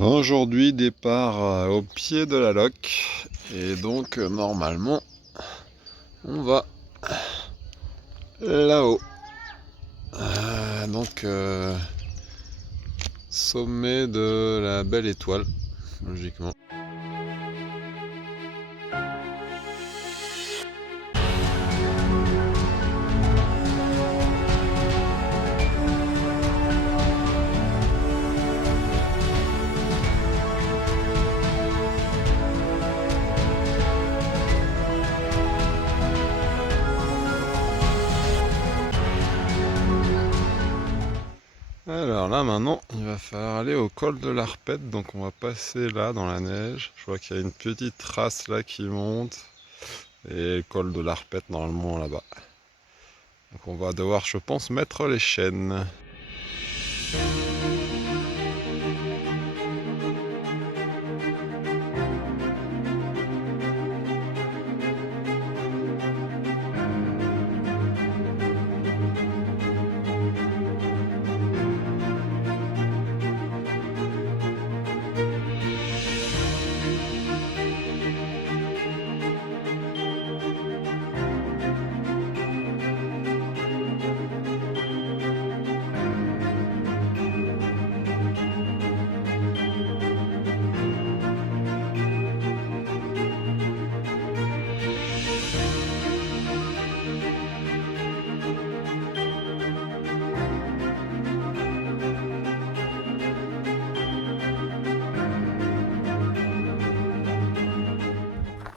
Aujourd'hui, départ au pied de la loque. Et donc, normalement, on va là-haut. Sommet de la Belle Étoile, logiquement. Alors là, maintenant, il va falloir aller au col de l'Arpette. Donc, on va passer là dans la neige. Je vois qu'il y a une petite trace là qui monte. Et le col de l'Arpette, normalement, là-bas. Donc, on va devoir, je pense, mettre les chaînes.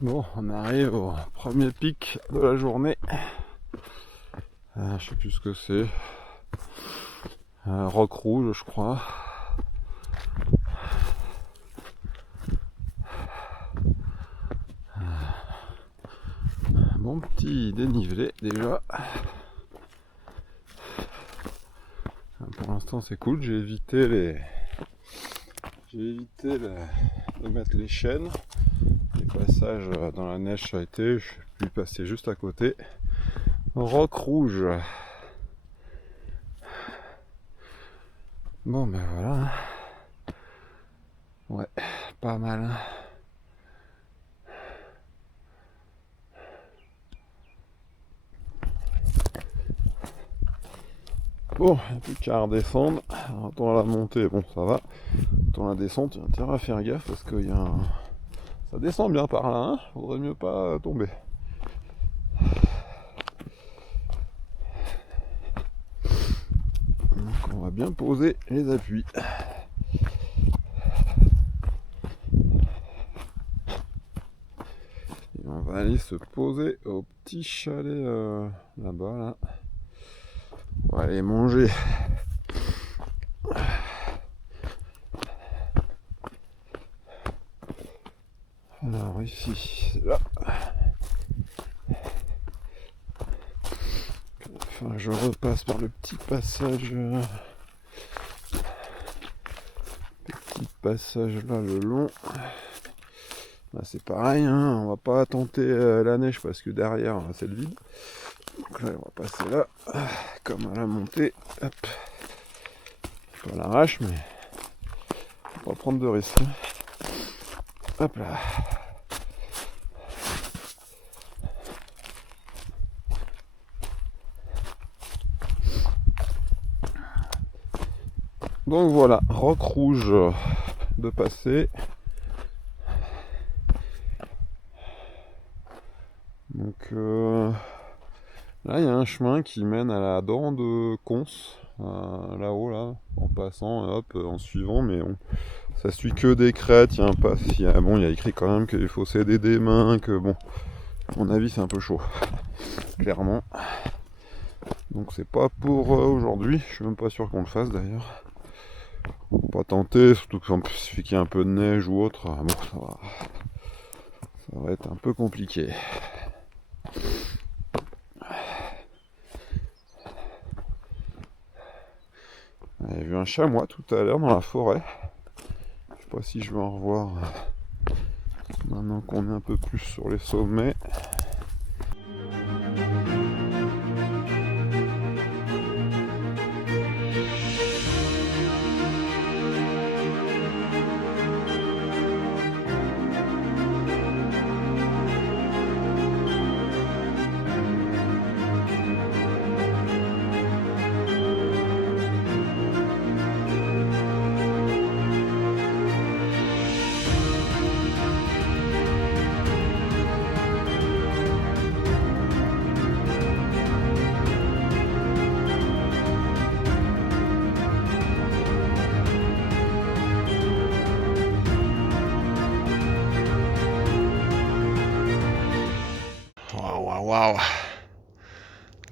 Bon, on arrive au premier pic de la journée. Je sais plus ce que c'est. Roc rouge, je crois. Bon petit dénivelé déjà. Pour l'instant c'est cool, j'ai évité de mettre les chaînes. Les passages dans la neige ça a été, je suis pu passer juste à côté. Roc rouge. Bon ben voilà. Ouais, pas mal. Bon, il n'y a plus qu'à redescendre. Attends la montée, bon ça va. Attends la descente, il y a intérêt à faire gaffe parce que ça descend bien par là, hein. Faudrait mieux pas tomber. Donc on va bien poser les appuis. Et on va aller se poser au petit chalet là-bas là. On va aller manger. Alors ici, c'est là. Enfin, je repasse par le petit passage. Petit passage là le long. Là c'est pareil, hein, on va pas tenter la neige parce que derrière c'est le vide. Donc là on va passer là, comme à la montée. Hop. Pas à l'arrache mais on va prendre de risques. Hop là. Donc voilà, roc rouge de passer. Donc là il y a un chemin qui mène à la dent de Cons, là-haut là, en passant, hop, en suivant, mais ça suit que des crêtes, il y a un pas, bon il y a écrit quand même qu'il faut s'aider des mains, que bon, à mon avis c'est un peu chaud, clairement. Donc c'est pas pour aujourd'hui, je suis même pas sûr qu'on le fasse d'ailleurs. On va pas tenter, surtout qu'il suffit qu'il y ait un peu de neige ou autre, bon ça va être un peu compliqué. J'ai vu un chamois tout à l'heure dans la forêt. Je sais pas si je vais en revoir maintenant qu'on est un peu plus sur les sommets.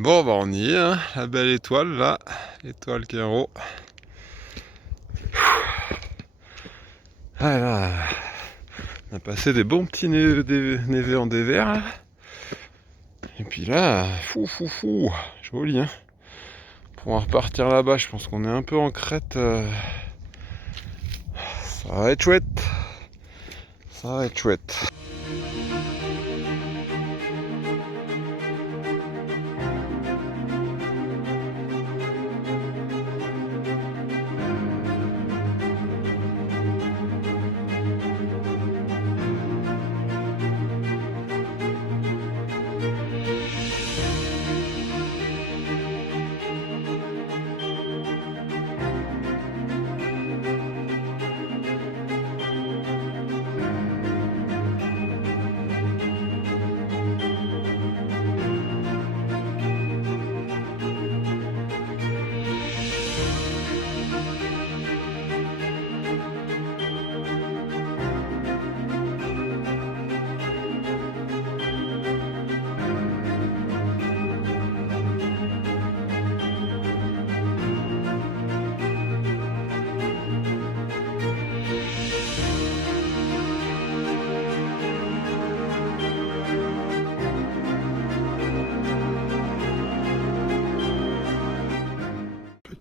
Bon, bah on y est, hein. La belle étoile là, l'étoile qui est en haut. Ah là, on a passé des bons petits névés en dévers là. Et puis là, fou, joli hein. Pour repartir là-bas, je pense qu'on est un peu en crête. Ça va être chouette. Ça va être chouette.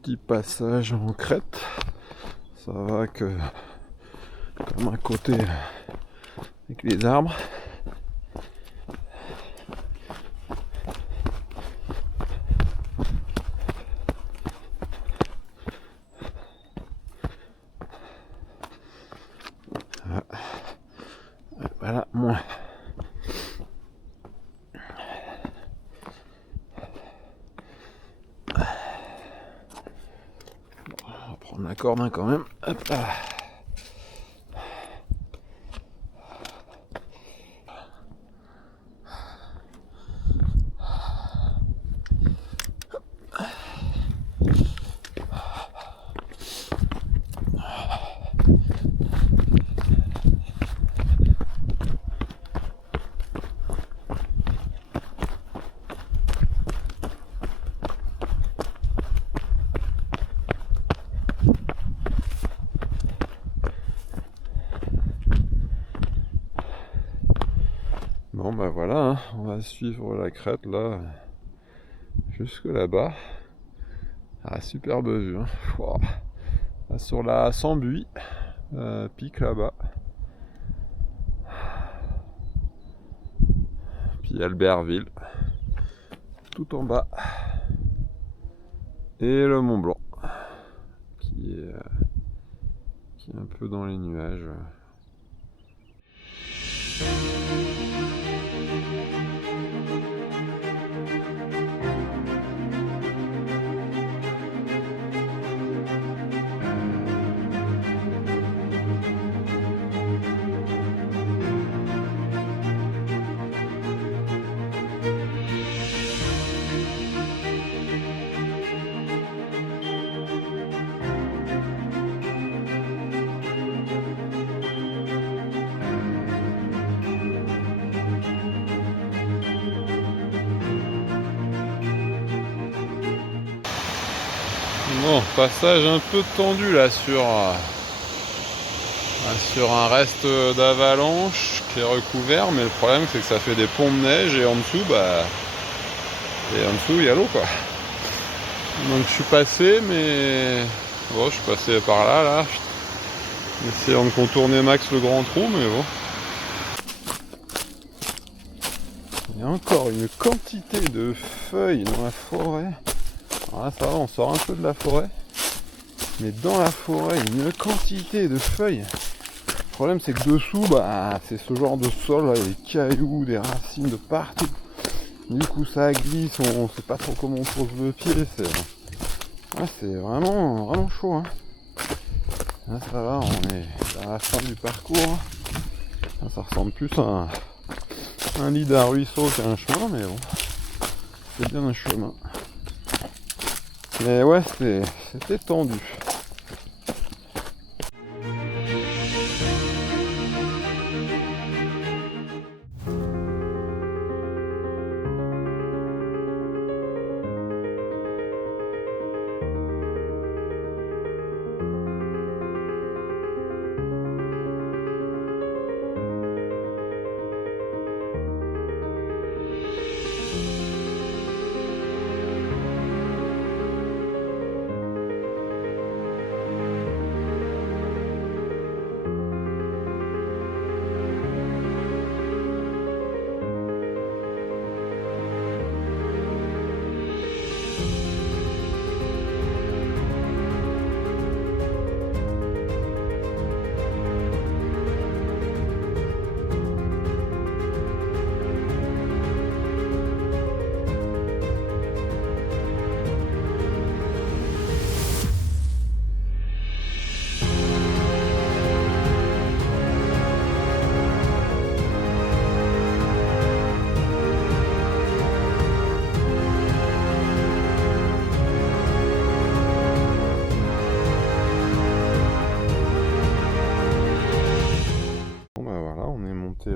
Petit passage en crête. Ça va que comme un côté avec les arbres. Voilà, moins. On va prendre la corde hein, quand même. Hop là. Bon bah voilà, hein, on va suivre la crête là, jusque là-bas. Ah, superbe vue, hein. Wow. Là, sur la Sambuie, pique là-bas. Puis Albertville, tout en bas. Et le Mont Blanc, qui est un peu dans les nuages. Bon, passage un peu tendu là sur un reste d'avalanche qui est recouvert, mais le problème c'est que ça fait des ponts de neige et en dessous il y a l'eau quoi. Donc je suis passé, mais bon, je suis passé par là, essayant de contourner max le grand trou, mais bon. Il y a encore une quantité de feuilles dans la forêt. Alors là ça va, on sort un peu de la forêt. Mais dans la forêt, une quantité de feuilles. Le problème c'est que dessous, c'est ce genre de sol, là, des cailloux, des racines de partout. Du coup ça glisse, on sait pas trop comment on pose le pied. C'est vraiment chaud. Hein. Là ça va, on est à la fin du parcours. Là, ça ressemble plus à un lit d'un ruisseau qu'à un chemin, mais bon, c'est bien un chemin. Mais ouais, c'était tendu.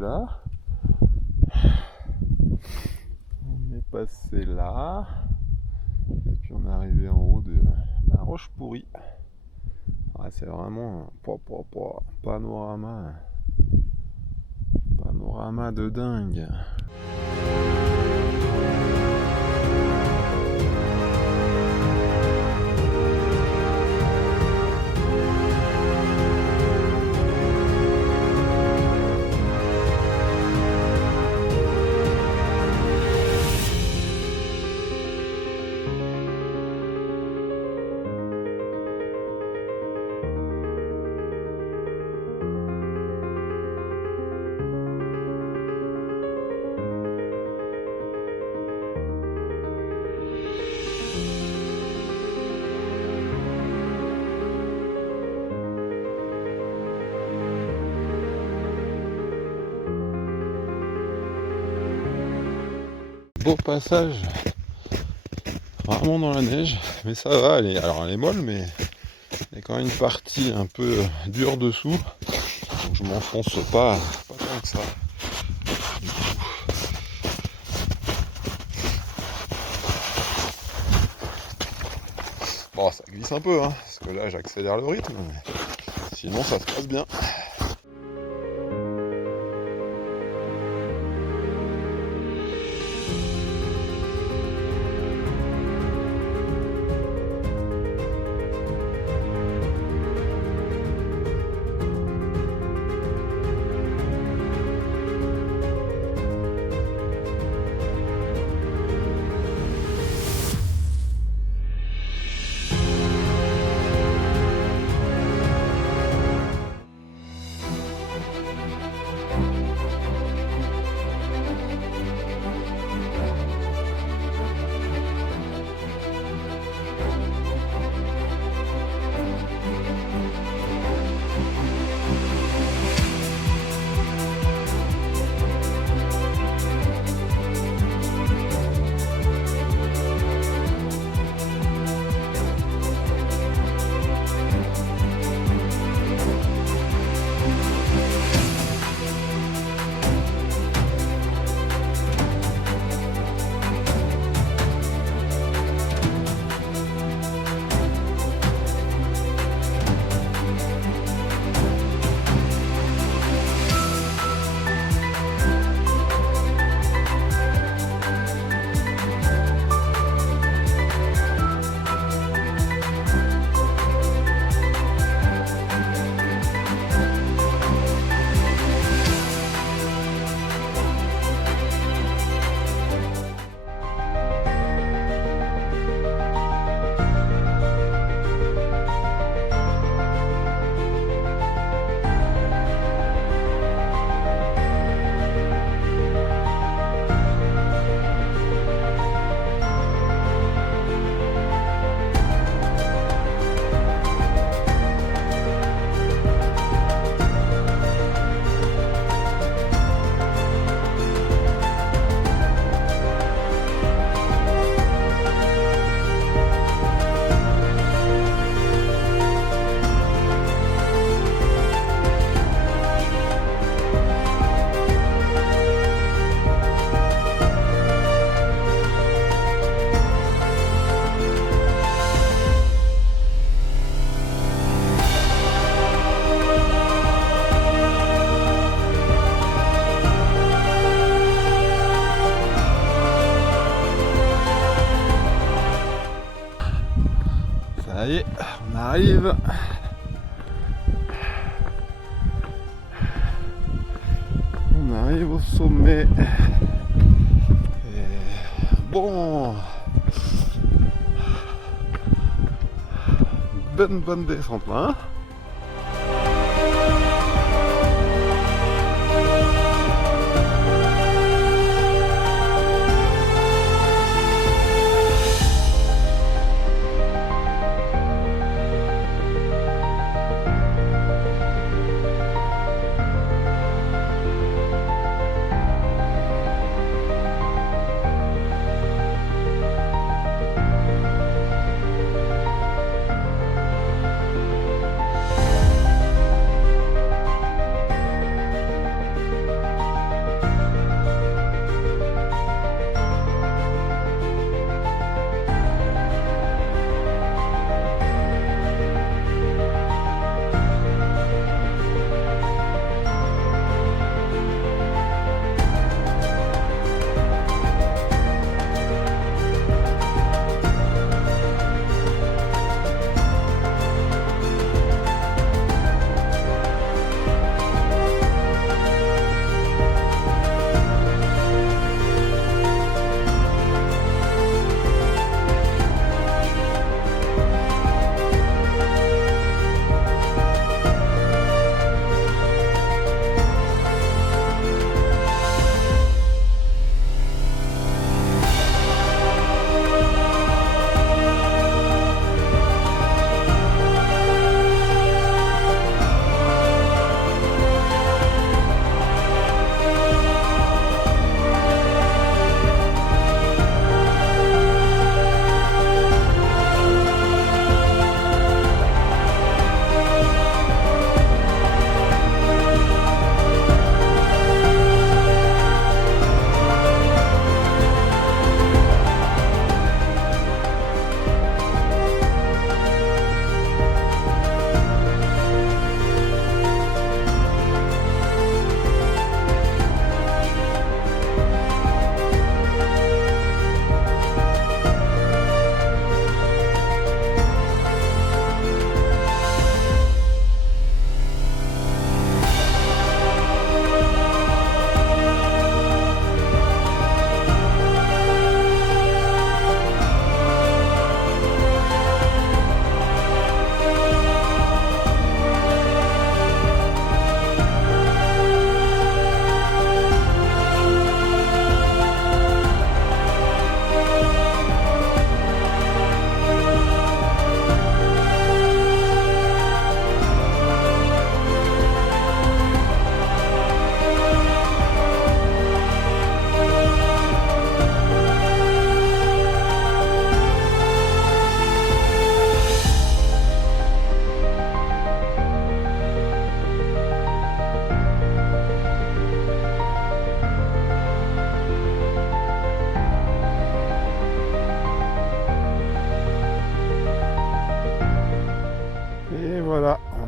là. On est passé là. Et puis on est arrivé en haut de la roche pourrie. Ouais, c'est vraiment un panorama de dingue. Beau passage, vraiment dans la neige, mais ça va, elle est molle, mais il y a quand même une partie un peu dure dessous, donc je m'enfonce pas tant que ça. Bon, ça glisse un peu, hein, parce que là j'accélère le rythme, mais sinon ça se passe bien. Ça y est, on arrive. On arrive au sommet. Et bon, bonne descente là, hein.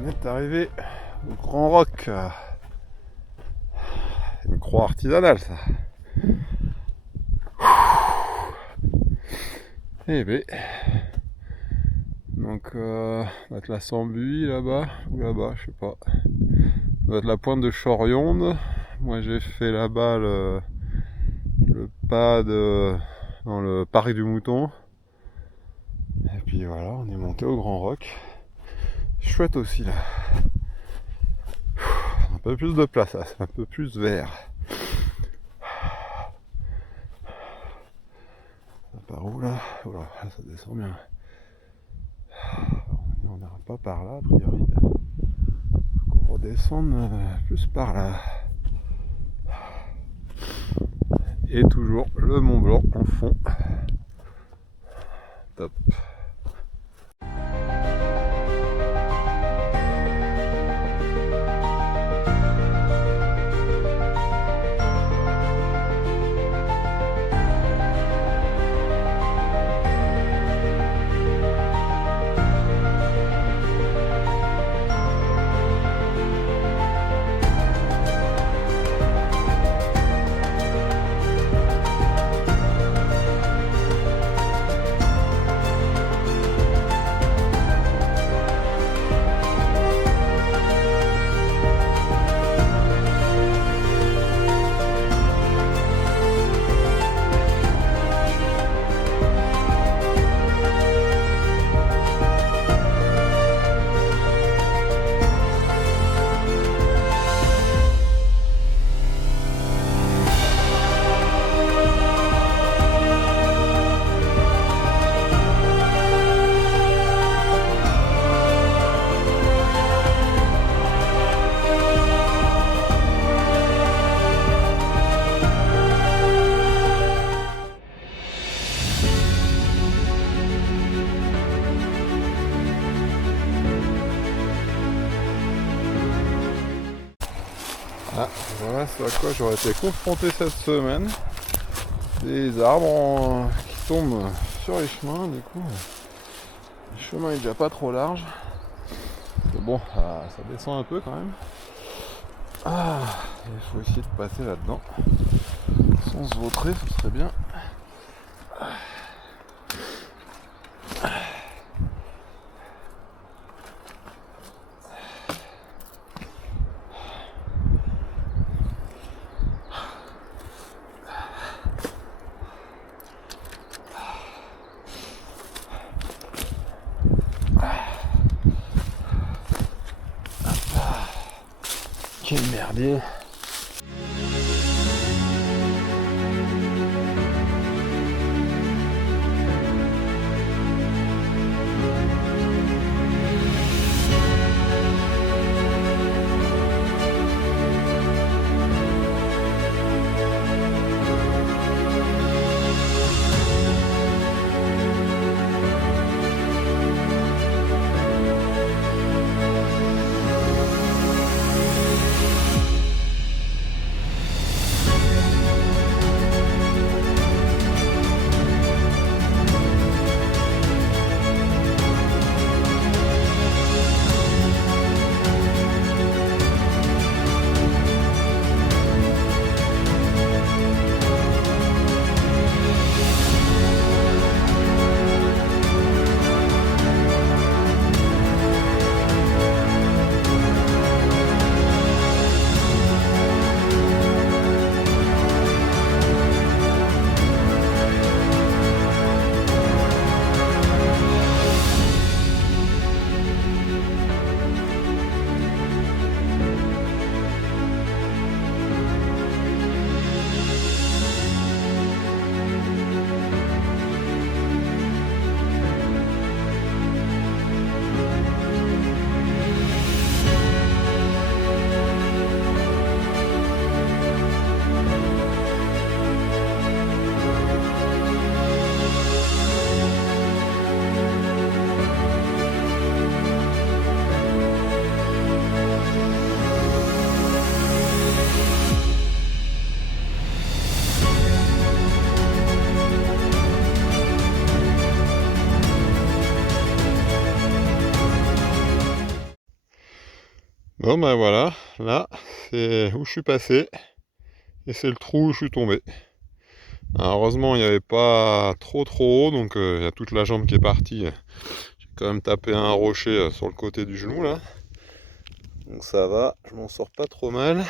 On est arrivé au Grand Roc. Une croix artisanale, ça. Eh ben. Donc, ça doit être la Sambuie là-bas, ou là-bas, je sais pas. Ça doit être la pointe de Chorionde. Moi, j'ai fait là-bas le pas dans le parc du Mouton. Et puis voilà, on est monté au Grand Roc. Chouette aussi là. Un peu plus de place, là, c'est un peu plus vert. Ça part où là? Voilà, là, ça descend bien. On n'ira pas par là a priori. Faut qu'on redescende plus par là. Et toujours le Mont Blanc en fond. Top. Ah, voilà ce à quoi j'aurais été confronté cette semaine. Des arbres qui tombent sur les chemins, du coup. Le chemin est déjà pas trop large. Mais bon, ça descend un peu quand même. Ah, il faut essayer de passer là-dedans. Sans se vautrer, ce serait bien. Quel merdier. Bon ben voilà, là c'est où je suis passé et c'est le trou où je suis tombé. Alors, heureusement il n'y avait pas trop haut, donc il y a toute la jambe qui est partie. J'ai quand même tapé un rocher sur le côté du genou là. Donc ça va, je m'en sors pas trop mal.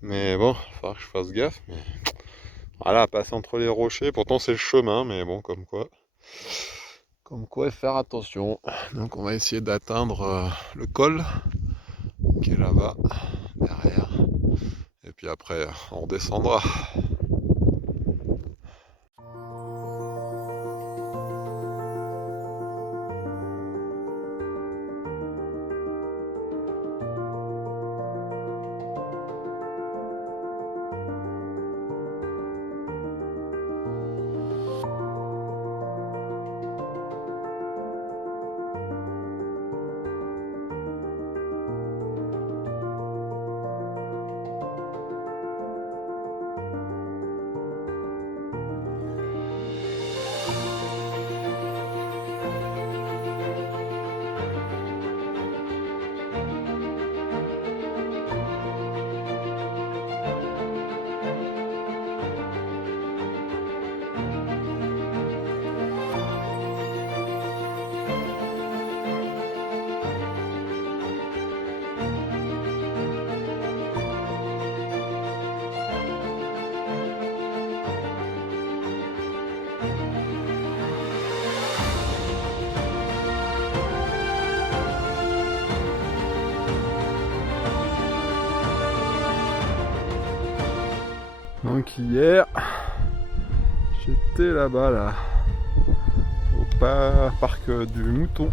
Mais bon, il va falloir que je fasse gaffe. Mais... Voilà, passer entre les rochers, pourtant c'est le chemin, mais bon, comme quoi. Comme quoi, faire attention. Donc on va essayer d'atteindre le col qui est là-bas, derrière. Et puis après, on redescendra. Donc hier, j'étais là-bas, là, au parc du Mouton.